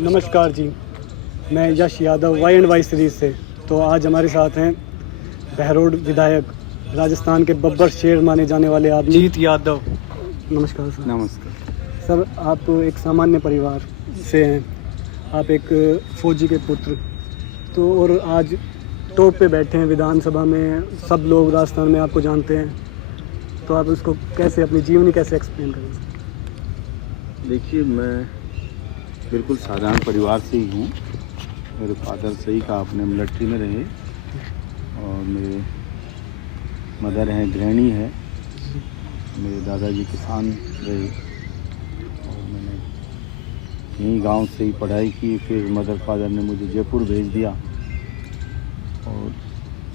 नमस्कार जी, मैं यश Yadav Y&Y series से। तो आज हमारे साथ हैं बहरोड विधायक, राजस्थान के बब्बर शेर माने जाने वाले आदमी जीत यादव। नमस्कार सर। नमस्कार सर, आप एक सामान्य परिवार से हैं, आप एक फौजी के पुत्र, तो और आज टॉप पे बैठे हैं विधानसभा में, सब लोग राजस्थान में आपको जानते हैं, तो आप उसको कैसे, अपनी जीवनी कैसे एक्सप्लेन करें? देखिए, मैं बिल्कुल साधारण परिवार से ही हूँ। मेरे फादर सही कहा आपने, मिलिट्री में रहे, और मेरे मदर हैं गृहिणी है, मेरे दादाजी किसान रहे, और मैंने यहीं गांव से ही पढ़ाई की। फिर मदर फादर ने मुझे जयपुर भेज दिया, और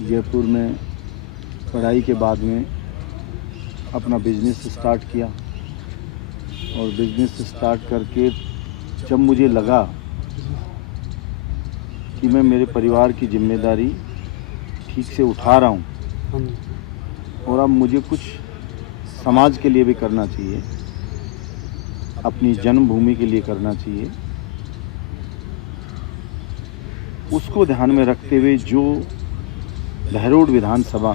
जयपुर में पढ़ाई के बाद में अपना बिजनेस स्टार्ट किया, और बिजनेस स्टार्ट करके जब मुझे लगा कि मैं मेरे परिवार की जिम्मेदारी ठीक से उठा रहा हूँ, और अब मुझे कुछ समाज के लिए भी करना चाहिए, अपनी जन्मभूमि के लिए करना चाहिए, उसको ध्यान में रखते हुए जो बहरोड विधानसभा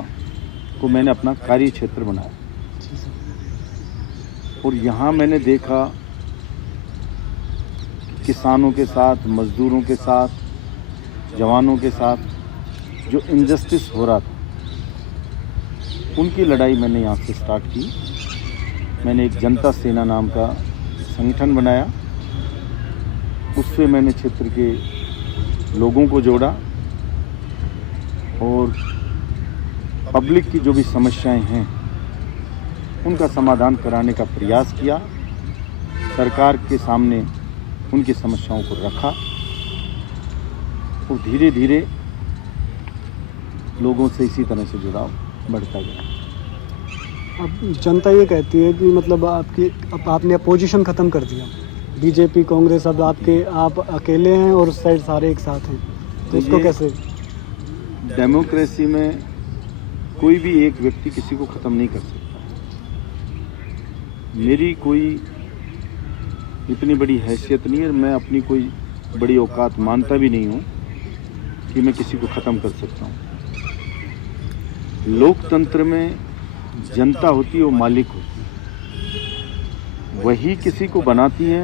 को मैंने अपना कार्य क्षेत्र बनाया। और यहाँ मैंने देखा किसानों के साथ, मजदूरों के साथ, जवानों के साथ जो इनजस्टिस हो रहा था, उनकी लड़ाई मैंने यहाँ से स्टार्ट की। मैंने एक जनता सेना नाम का संगठन बनाया, उससे मैंने क्षेत्र के लोगों को जोड़ा, और पब्लिक की जो भी समस्याएं हैं उनका समाधान कराने का प्रयास किया। सरकार के सामने उनकी समस्याओं को रखा, और धीरे धीरे लोगों से इसी तरह से जुड़ाव बढ़ता गया। अब जनता ये कहती है कि मतलब आपने अपोजिशन ख़त्म कर दिया, बीजेपी कांग्रेस, अब आप अकेले हैं और उस साइड सारे एक साथ हैं, तो इसको कैसे? डेमोक्रेसी में कोई भी एक व्यक्ति किसी को ख़त्म नहीं कर सकता। मेरी कोई इतनी बड़ी हैसियत नहीं है, मैं अपनी कोई बड़ी औकात मानता भी नहीं हूँ कि मैं किसी को ख़त्म कर सकता हूँ। लोकतंत्र में जनता होती है, वो मालिक होती है, वही किसी को बनाती है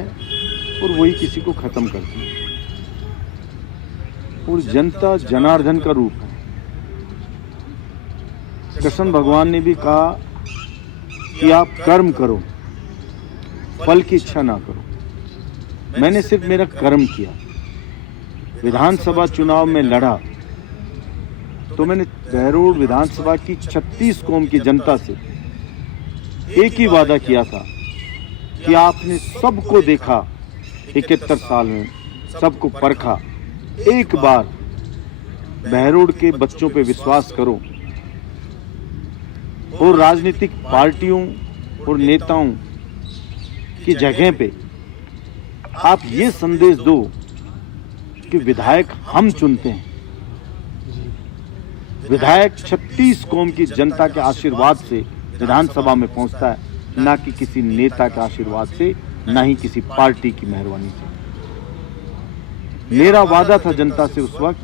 और वही किसी को ख़त्म करती है। और जनता जनार्दन का रूप है। कृष्ण भगवान ने भी कहा कि आप कर्म करो, फल की इच्छा ना करो। मैंने सिर्फ मेरा कर्म किया। विधानसभा चुनाव में लड़ा तो मैंने बहरोड विधानसभा की 36 कौम की जनता से एक ही वादा किया था कि आपने सबको देखा, 71 साल में सबको परखा, एक बार बहरोड के बच्चों पे विश्वास करो, और राजनीतिक पार्टियों और नेताओं की जगह पे आप ये संदेश दो कि विधायक हम चुनते हैं। विधायक 36 कौम की जनता के आशीर्वाद से विधानसभा में पहुंचता है, ना कि किसी नेता के आशीर्वाद से, ना ही किसी पार्टी की मेहरबानी से। मेरा वादा था जनता से उस वक्त,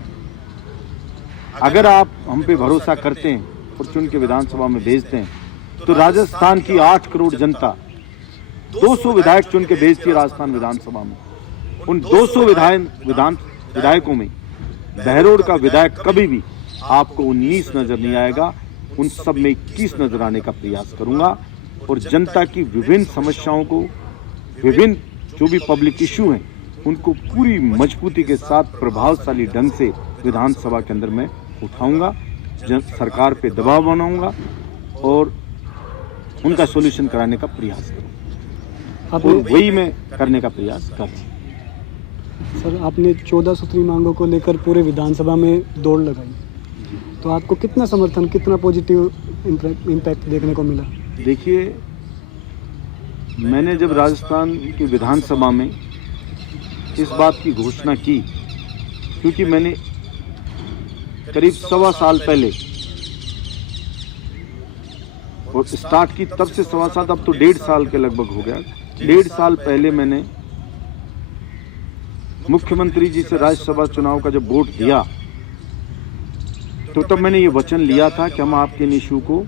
अगर आप हम पे भरोसा करते हैं और चुन के विधानसभा में भेजते हैं, तो राजस्थान की 8 करोड़ जनता 200 विधायक चुन के भेजती है राजस्थान विधानसभा में। उन 200 विधायकों में बहरोड का विधायक कभी भी आपको 19 नजर नहीं आएगा, उन सब में 21 नजर आने का प्रयास करूंगा, और जनता की विभिन्न समस्याओं को, विभिन्न जो भी पब्लिक इशू हैं, उनको पूरी मजबूती के साथ प्रभावशाली ढंग से विधानसभा के अंदर मैं उठाऊंगा, सरकार पे दबाव बनाऊंगा और उनका सॉल्यूशन कराने का प्रयास करूंगा, और वही मैं करने का प्रयास कर रहा हूँ। सर, आपने 14 सूत्री मांगों को लेकर पूरे विधानसभा में दौड़ लगाई, तो आपको कितना समर्थन, कितना पॉजिटिव इम्पैक्ट देखने को मिला? देखिए, मैंने जब राजस्थान की विधानसभा में इस बात की घोषणा की, क्योंकि मैंने करीब 1.25 साल पहले और स्टार्ट की, तब से 1.25 साल, अब तो 1.5 साल के लगभग हो गया। 1.5 साल पहले मैंने मुख्यमंत्री जी से राज्यसभा चुनाव का जब वोट दिया तो तब मैंने ये वचन लिया था कि हम आपके इन इशू को,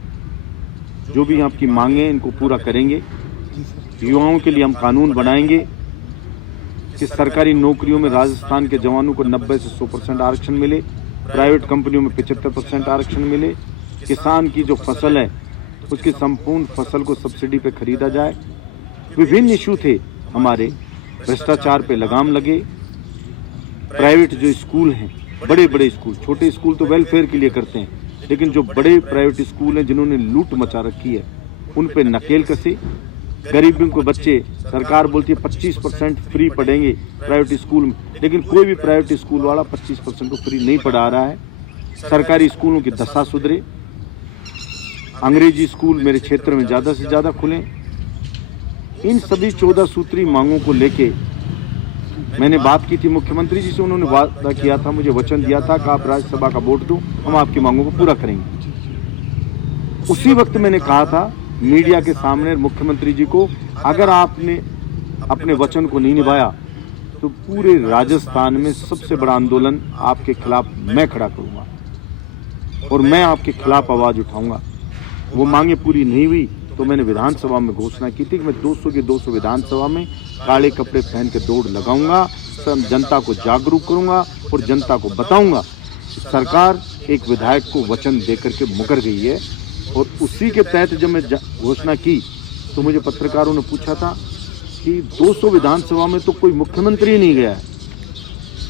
जो भी आपकी मांगे, इनको पूरा करेंगे। युवाओं के लिए हम कानून बनाएंगे कि सरकारी नौकरियों में राजस्थान के जवानों को 90 से 100% आरक्षण मिले, प्राइवेट कंपनियों में 75% आरक्षण मिले, किसान की जो फसल है उसकी संपूर्ण फसल को सब्सिडी पे खरीदा जाए। विभिन्न इशू थे हमारे, भ्रष्टाचार पे लगाम लगे, प्राइवेट जो स्कूल हैं, बड़े बड़े स्कूल, छोटे स्कूल तो वेलफेयर के लिए करते हैं, लेकिन जो बड़े प्राइवेट स्कूल हैं जिन्होंने लूट मचा रखी है उन पे नकेल कसे। गरीबों के बच्चे, सरकार बोलती है 25% फ्री पढ़ेंगे प्राइवेट स्कूल में, लेकिन कोई भी प्राइवेट स्कूल वाला 25% को फ्री नहीं पढ़ा रहा है। सरकारी स्कूलों की दशा सुधरे, अंग्रेजी स्कूल मेरे क्षेत्र में ज़्यादा से ज़्यादा खुलें। इन सभी 14 सूत्री मांगों को लेके मैंने बात की थी मुख्यमंत्री जी से। उन्होंने वादा किया था, मुझे वचन दिया था कि आप राज्यसभा का वोट दो, हम आपकी मांगों को पूरा करेंगे। उसी वक्त मैंने कहा था मीडिया के सामने मुख्यमंत्री जी को, अगर आपने अपने वचन को नहीं निभाया तो पूरे राजस्थान में सबसे बड़ा आंदोलन आपके खिलाफ मैं खड़ा करूंगा और मैं आपके खिलाफ आवाज उठाऊंगा। वो मांगे पूरी नहीं हुई तो मैंने विधानसभा में घोषणा की थी कि मैं 200 की 200 विधानसभा में काले कपड़े पहन के दौड़ लगाऊंगा, सब जनता को जागरूक करूंगा और जनता को बताऊंगा सरकार एक विधायक को वचन देकर के मुकर गई है। और उसी के तहत जब मैं घोषणा की तो मुझे पत्रकारों ने पूछा था कि 200 विधानसभा में तो कोई मुख्यमंत्री नहीं गया है,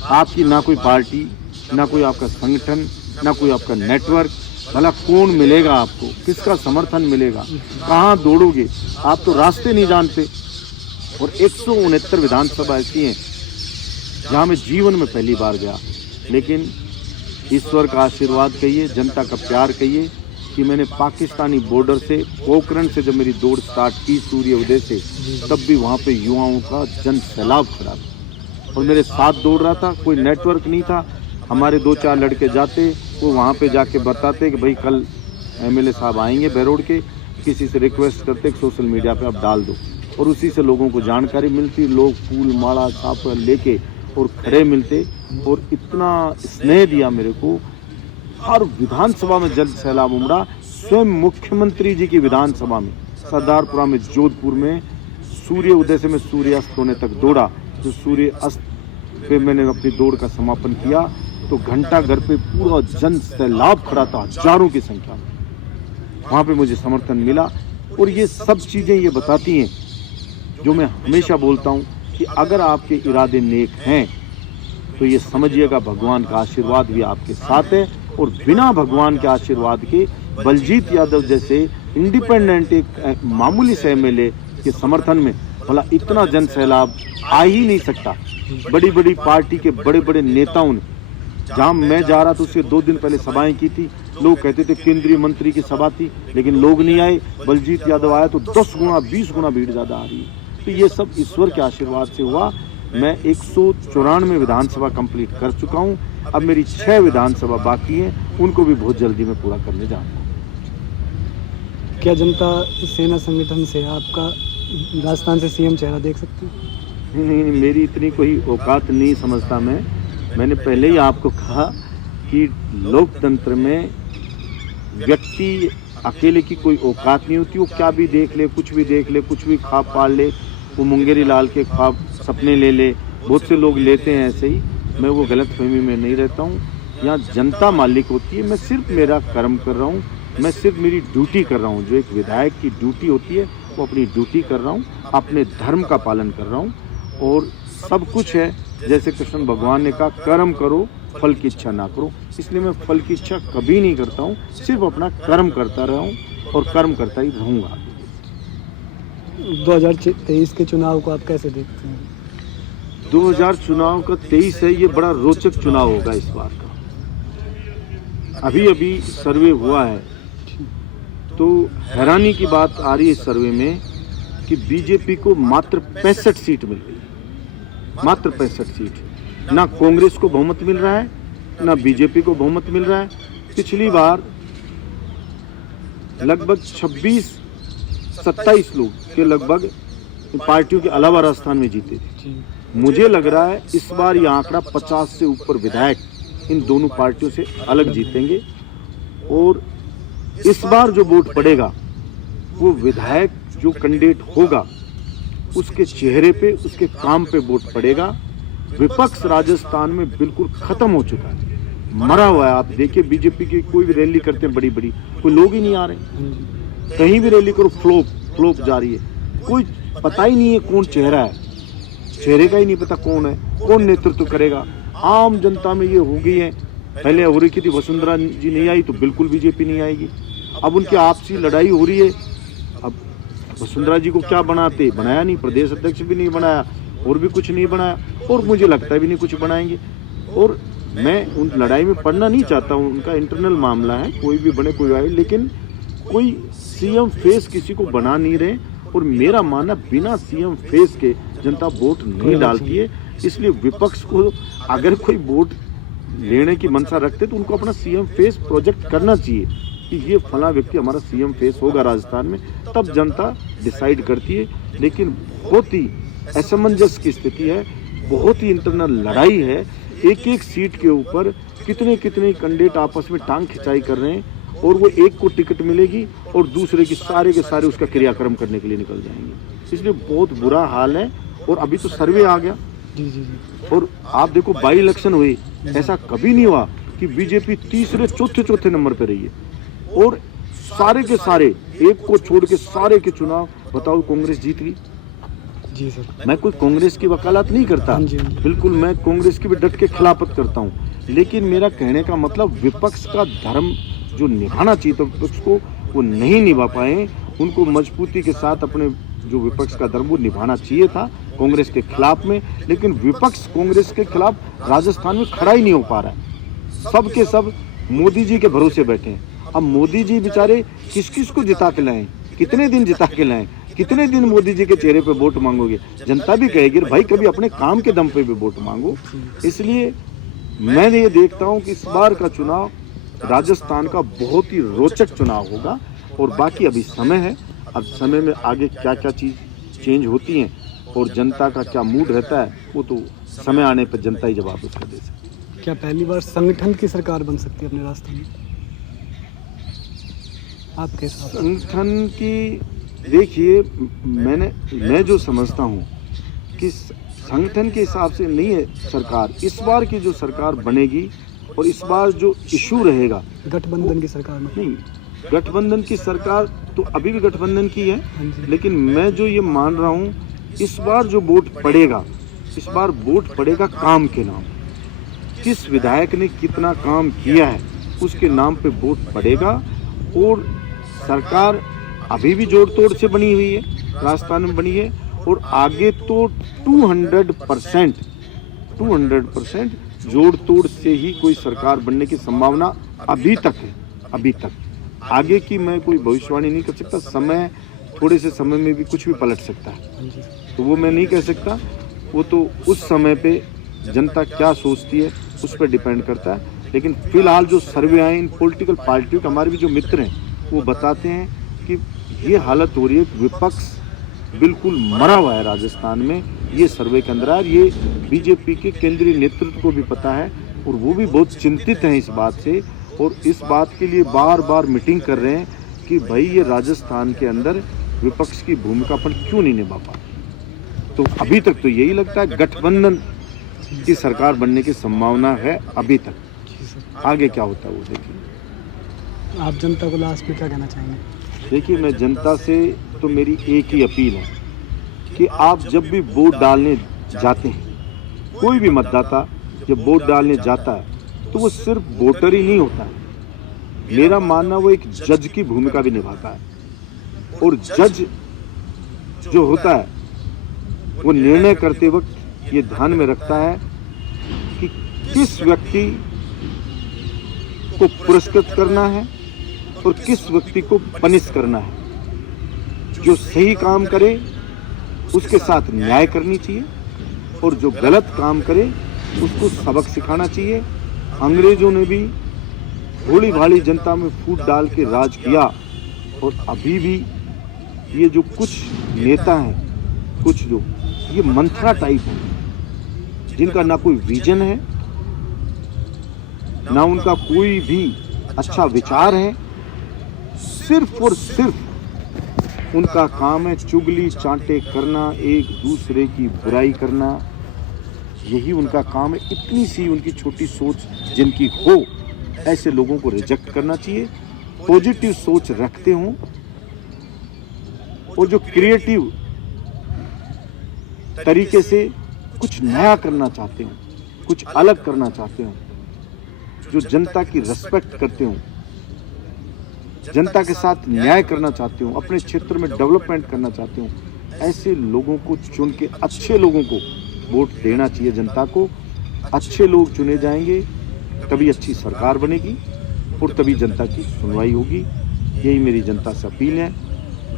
आपकी ना कोई पार्टी, ना कोई आपका संगठन, ना कोई आपका नेटवर्क, भला कौन मिलेगा आपको, किसका समर्थन मिलेगा, कहाँ दौड़ोगे, आप तो रास्ते नहीं जानते। और 169 विधानसभा ऐसी हैं जहाँ मैं जीवन में पहली बार गया, लेकिन ईश्वर का आशीर्वाद कहिए, जनता का प्यार कहिए कि मैंने पाकिस्तानी बॉर्डर से, पोखरण से जब मेरी दौड़ स्टार्ट की सूर्य उदय से, तब भी वहाँ पे युवाओं का जन सैलाब खड़ा था और मेरे साथ दौड़ रहा था। कोई नेटवर्क नहीं था, हमारे 2-4 लड़के जाते, वो वहाँ पे जाके बताते कि भाई कल एमएलए साहब आएंगे बहरोड के, किसी से रिक्वेस्ट करते कि सोशल मीडिया पे आप डाल दो, और उसी से लोगों को जानकारी मिलती। लोग फूल माला साफ लेके और खड़े मिलते और इतना स्नेह दिया मेरे को। हर विधानसभा में जल सैलाब उमड़ा। स्वयं मुख्यमंत्री जी की विधानसभा में, सरदारपुरा में, जोधपुर में, सूर्य उदय से मैं सूर्यास्त होने तक दौड़ा। जो सूर्य अस्त पे मैंने अपनी दौड़ का समापन किया तो घंटा घर पे पूरा जन सैलाब खड़ा था, हजारों की संख्या में। वहाँ पे मुझे समर्थन मिला। और ये सब चीज़ें ये बताती हैं जो मैं हमेशा बोलता हूँ कि अगर आपके इरादे नेक हैं तो ये समझिएगा भगवान का आशीर्वाद भी आपके साथ है। और बिना भगवान के आशीर्वाद के बलजीत यादव जैसे इंडिपेंडेंट एक मामूली से एमएलए के समर्थन में भला इतना जन सैलाब आ ही नहीं सकता। बड़ी बड़ी पार्टी के बड़े बड़े नेताओं ने, जहाँ मैं जा रहा था उससे 2 दिन पहले सभाएं की थी, लोग कहते थे केंद्रीय मंत्री की सभा थी, लेकिन लोग नहीं आए। बलजीत यादव आया तो 10 गुना 20 गुना भीड़ ज़्यादा आ रही है। तो ये सब ईश्वर के आशीर्वाद से हुआ। मैं 194 विधानसभा कंप्लीट कर चुका हूँ। अब मेरी 6 विधानसभा बाकी हैं, उनको भी बहुत जल्दी मैं पूरा करने जा रहा हूँ। क्या जनता सेना संगठन से आपका राजस्थान से सीएम चेहरा देख सकती है? नहीं, मेरी इतनी कोई औकात नहीं समझता मैं। मैंने पहले ही आपको कहा कि लोकतंत्र में व्यक्ति अकेले की कोई औकात नहीं होती। वो क्या भी देख ले, कुछ भी देख ले, कुछ भी ख्वाब पाल ले, वो मुंगेरी लाल के ख्वाब सपने ले ले। बहुत से लोग लेते हैं ऐसे ही। मैं वो गलतफहमी में नहीं रहता हूँ। यहाँ जनता मालिक होती है। मैं सिर्फ मेरा कर्म कर रहा हूँ, मैं सिर्फ मेरी ड्यूटी कर रहा हूँ। जो एक विधायक की ड्यूटी होती है वो अपनी ड्यूटी कर रहा हूँ, अपने धर्म का पालन कर रहा हूँ। और सब कुछ है जैसे कृष्ण भगवान ने कहा, कर्म करो फल की इच्छा ना करो। इसलिए मैं फल की इच्छा कभी नहीं करता हूँ, सिर्फ अपना कर्म करता रहा हूँ और कर्म करता ही रहूँगा। 2023 के चुनाव को आप कैसे देखते हैं? 2000 चुनाव का 23 है, ये बड़ा रोचक चुनाव होगा इस बार का। अभी अभी सर्वे हुआ है तो हैरानी की बात आ रही है इस सर्वे में कि बीजेपी को मात्र 65 सीट मिल गई, मात्र 65 सीट। ना कांग्रेस को बहुमत मिल रहा है, ना बीजेपी को बहुमत मिल रहा है। पिछली बार लगभग 26-27 लोग के लगभग पार्टियों के अलावा राजस्थान में जीते थे। मुझे लग रहा है इस बार ये आंकड़ा 50 से ऊपर विधायक इन दोनों पार्टियों से अलग जीतेंगे। और इस बार जो वोट पड़ेगा वो विधायक जो कैंडिडेट होगा उसके चेहरे पे, उसके काम पे वोट पड़ेगा। विपक्ष राजस्थान में बिल्कुल खत्म हो चुका है, मरा हुआ है। आप देखिए बीजेपी की कोई भी रैली करते हैं बड़ी बड़ी, कोई लोग ही नहीं आ रहे। कहीं भी रैली करो फ्लॉप जा रही है। कोई पता ही नहीं है कौन चेहरा है, चेहरे का ही नहीं पता कौन है, कौन नेतृत्व करेगा। आम जनता में ये हो गई है। पहले हो रही थी वसुंधरा जी नहीं आई तो बिल्कुल बीजेपी नहीं आएगी। अब उनकी आपसी लड़ाई हो रही है। अब वसुंधरा जी को क्या बनाते, बनाया नहीं, प्रदेश अध्यक्ष भी नहीं बनाया और भी कुछ नहीं बनाया, और मुझे लगता भी नहीं कुछ बनाएंगे। और मैं उन लड़ाई में पढ़ना नहीं चाहता हूँ, उनका इंटरनल मामला है, कोई भी बने कोई आए, लेकिन कोई सीएम फेस किसी को बना नहीं रहे। और मेरा मानना बिना सीएम फेस के जनता वोट नहीं डालती है। इसलिए विपक्ष को अगर कोई वोट लेने की मंशा रखते तो उनको अपना सीएम फेस प्रोजेक्ट करना चाहिए कि ये फला व्यक्ति हमारा सीएम फेस होगा राजस्थान में, तब जनता डिसाइड करती है। लेकिन बहुत ही असमंजस की स्थिति है, बहुत ही इंटरनल लड़ाई है। एक एक सीट के ऊपर कितने कितने कैंडिडेट आपस में टांग खिंचाई कर रहे हैं, और वो एक को टिकट मिलेगी और दूसरे की सारे के सारे उसका क्रियाक्रम करने के लिए निकल जाएंगे। इसलिए बहुत बुरा हाल है। और अभी तो सर्वे आ गया जी। और आप देखो बाई इलेक्शन हुई, ऐसा कभी नहीं हुआ कि बीजेपी तीसरे चौथे नंबर पे रही है। और सारे के सारे, एक को छोड़ के सारे के चुनाव बताओ कांग्रेस जीत गई। जी सर, मैं कोई कांग्रेस की वकालत नहीं करता, बिल्कुल मैं कांग्रेस की भी डट के खिलाफत करता हूँ। लेकिन मेरा कहने का मतलब विपक्ष का धर्म जो निभाना चाहिए तो विपक्ष को वो नहीं निभा पाए। उनको मजबूती के साथ अपने जो विपक्ष का धर्म वो निभाना चाहिए था कांग्रेस के खिलाफ में। लेकिन विपक्ष कांग्रेस के खिलाफ राजस्थान में खड़ा ही नहीं हो पा रहा है। सब के सब मोदी जी के भरोसे बैठे हैं। अब मोदी जी बेचारे किस किस को जिता के लाएं, कितने दिन जिता के लाएं, कितने दिन मोदी जी के चेहरे पे वोट मांगोगे। जनता भी कहेगी भाई कभी अपने काम के दम पे भी वोट मांगो। इसलिए मैं ये देखता हूँ कि इस बार का चुनाव राजस्थान का बहुत ही रोचक चुनाव होगा। और बाकी अभी समय है, अब समय में आगे क्या क्या चीज़ चेंज होती हैं और जनता का क्या मूड रहता है वो तो समय आने पर जनता ही जवाब उसका दे सकती है। क्या पहली बार संगठन की सरकार बन सकती है अपने राजस्थान में आपके हिसाब से? संगठन की देखिए, मैं जो समझता हूँ कि संगठन के हिसाब से नहीं है सरकार। इस बार की जो सरकार बनेगी और इस बार जो इशू रहेगा गठबंधन की सरकार में नहीं, गठबंधन की सरकार तो अभी भी गठबंधन की है। लेकिन मैं जो ये मान रहा हूँ इस बार जो वोट पड़ेगा, इस बार वोट पड़ेगा काम के नाम। किस विधायक ने कितना काम किया है उसके नाम पे वोट पड़ेगा। और सरकार अभी भी जोड़ तोड़ से बनी हुई है, राजस्थान में बनी है। और आगे तो 200% जोड़ तोड़ से ही कोई सरकार बनने की संभावना अभी तक है। अभी तक आगे की मैं कोई भविष्यवाणी नहीं कर सकता। समय, थोड़े से समय में भी कुछ भी पलट सकता है, तो वो मैं नहीं कह सकता। वो तो उस समय पे जनता क्या सोचती है उस पर डिपेंड करता है। लेकिन फिलहाल जो सर्वे आए इन पॉलिटिकल पार्टियों के, हमारे भी जो मित्र हैं वो बताते हैं कि ये हालत हो रही है, विपक्ष बिल्कुल मरा हुआ है राजस्थान में। ये सर्वे के अंदर है, ये बीजेपी के केंद्रीय नेतृत्व को भी पता है और वो भी बहुत चिंतित हैं इस बात से। और इस बात के लिए बार बार मीटिंग कर रहे हैं कि भाई ये राजस्थान के अंदर विपक्ष की भूमिका अपन क्यों नहीं निभा पाते। तो अभी तक तो यही लगता है गठबंधन की सरकार बनने की संभावना है अभी तक। आगे क्या होता है वो देखिए। आप जनता को लास्ट में क्या कहना चाहेंगे? देखिए, मैं जनता से तो मेरी एक ही अपील है कि आप जब भी वोट डालने जाते हैं, कोई भी मतदाता जब वोट डालने जाता है तो वो सिर्फ वोटर ही नहीं होता है। मेरा मानना वो एक जज की भूमिका भी निभाता है। और जज जो होता है वो निर्णय करते वक्त ये ध्यान में रखता है कि किस व्यक्ति को पुरस्कृत करना है और किस व्यक्ति को पनिश करना है। जो सही काम करे उसके साथ न्याय करनी चाहिए और जो गलत काम करे उसको सबक सिखाना चाहिए। अंग्रेजों ने भी भोली भाली जनता में फूट डाल के राज किया और अभी भी ये जो कुछ नेता हैं, कुछ जो ये मंथरा टाइप हैं, जिनका ना कोई विजन है, ना उनका कोई भी अच्छा विचार है, सिर्फ और सिर्फ उनका काम है चुगली चांटे करना, एक दूसरे की बुराई करना, यही उनका काम है। इतनी सी उनकी छोटी सोच जिनकी हो, ऐसे लोगों को रिजेक्ट करना चाहिए। पॉजिटिव सोच रखते हों और जो क्रिएटिव तरीके से कुछ नया करना चाहते हो, कुछ अलग करना चाहते हो, जो जनता की रिस्पेक्ट करते हो, जनता के साथ न्याय करना चाहते हो, अपने क्षेत्र में डेवलपमेंट करना चाहते हो, ऐसे लोगों को चुन के, अच्छे लोगों को वोट देना चाहिए। जनता को अच्छे लोग चुने जाएंगे, तभी अच्छी सरकार बनेगी और तभी जनता की सुनवाई होगी। यही मेरी जनता से अपील है।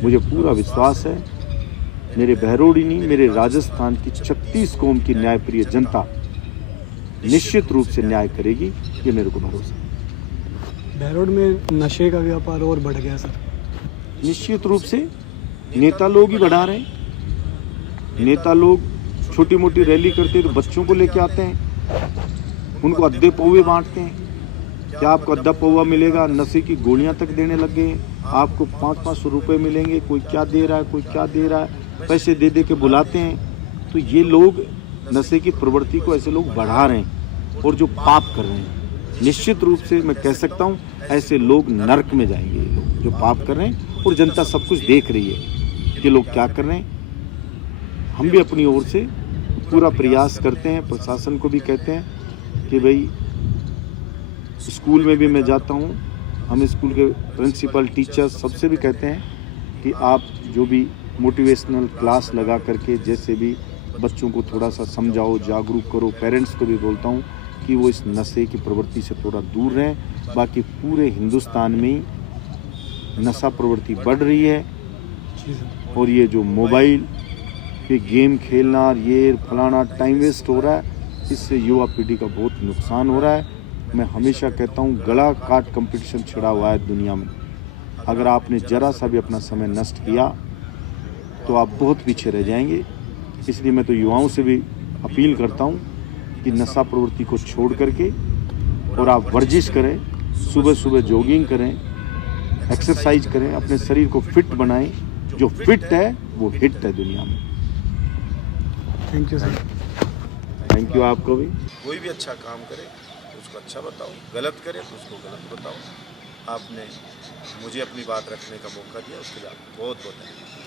मुझे पूरा विश्वास है, मेरे बहरोड ही नहीं, मेरे राजस्थान की 36 कौम की न्यायप्रिय जनता निश्चित रूप से न्याय करेगी, ये मेरे को भरोसा है। बहरोड में नशे का व्यापार और बढ़ गया सर। निश्चित रूप से नेता लोग ही बढ़ा रहे हैं। नेता लोग छोटी मोटी रैली करते तो बच्चों को लेके आते हैं, उनको अद्दे पौवे बांटते हैं। क्या आपको अद्दा पौवा मिलेगा? नशे की गोलियां तक देने लग गए। आपको 500-500 रुपये मिलेंगे, कोई क्या दे रहा है, कोई क्या दे रहा है, पैसे दे दे के बुलाते हैं। तो ये लोग नशे की प्रवृत्ति को ऐसे लोग बढ़ा रहे हैं और जो पाप कर रहे हैं, निश्चित रूप से मैं कह सकता हूँ ऐसे लोग नरक में जाएंगे। ये लोग जो पाप कर रहे हैं, और जनता सब कुछ देख रही है कि लोग क्या कर रहे हैं। हम भी अपनी ओर से पूरा प्रयास करते हैं, प्रशासन को भी कहते हैं कि भाई, स्कूल में भी मैं जाता हूँ, हम स्कूल के प्रिंसिपल, टीचर्स सबसे भी कहते हैं कि आप जो भी मोटिवेशनल क्लास लगा करके जैसे भी बच्चों को थोड़ा सा समझाओ, जागरूक करो। पेरेंट्स को भी बोलता हूँ कि वो इस नशे की प्रवृत्ति से थोड़ा दूर रहें। बाकी पूरे हिंदुस्तान में ही नशा प्रवृत्ति बढ़ रही है, और ये जो मोबाइल पे गेम खेलना, ये फलाना टाइम वेस्ट हो रहा है, इससे युवा पीढ़ी का बहुत नुकसान हो रहा है। मैं हमेशा कहता हूँ, गला काट कंपटीशन छिड़ा हुआ है दुनिया में। अगर आपने जरा सा भी अपना समय नष्ट किया तो आप बहुत पीछे रह जाएंगे। इसलिए मैं तो युवाओं से भी अपील करता हूँ कि नशा प्रवृत्ति को छोड़ करके और आप वर्जिश करें, सुबह सुबह जॉगिंग करें, एक्सरसाइज करें, अपने शरीर को फिट बनाएं। जो फिट है वो हिट है दुनिया में। Thank you sir. Thank you आपको भी। कोई भी अच्छा काम करे तो उसको अच्छा बताओ, गलत करे तो उसको गलत बताओ। आपने मुझे अपनी बात रखने का मौका दिया, उसके लिए आपको बहुत बहुत धन्यवाद।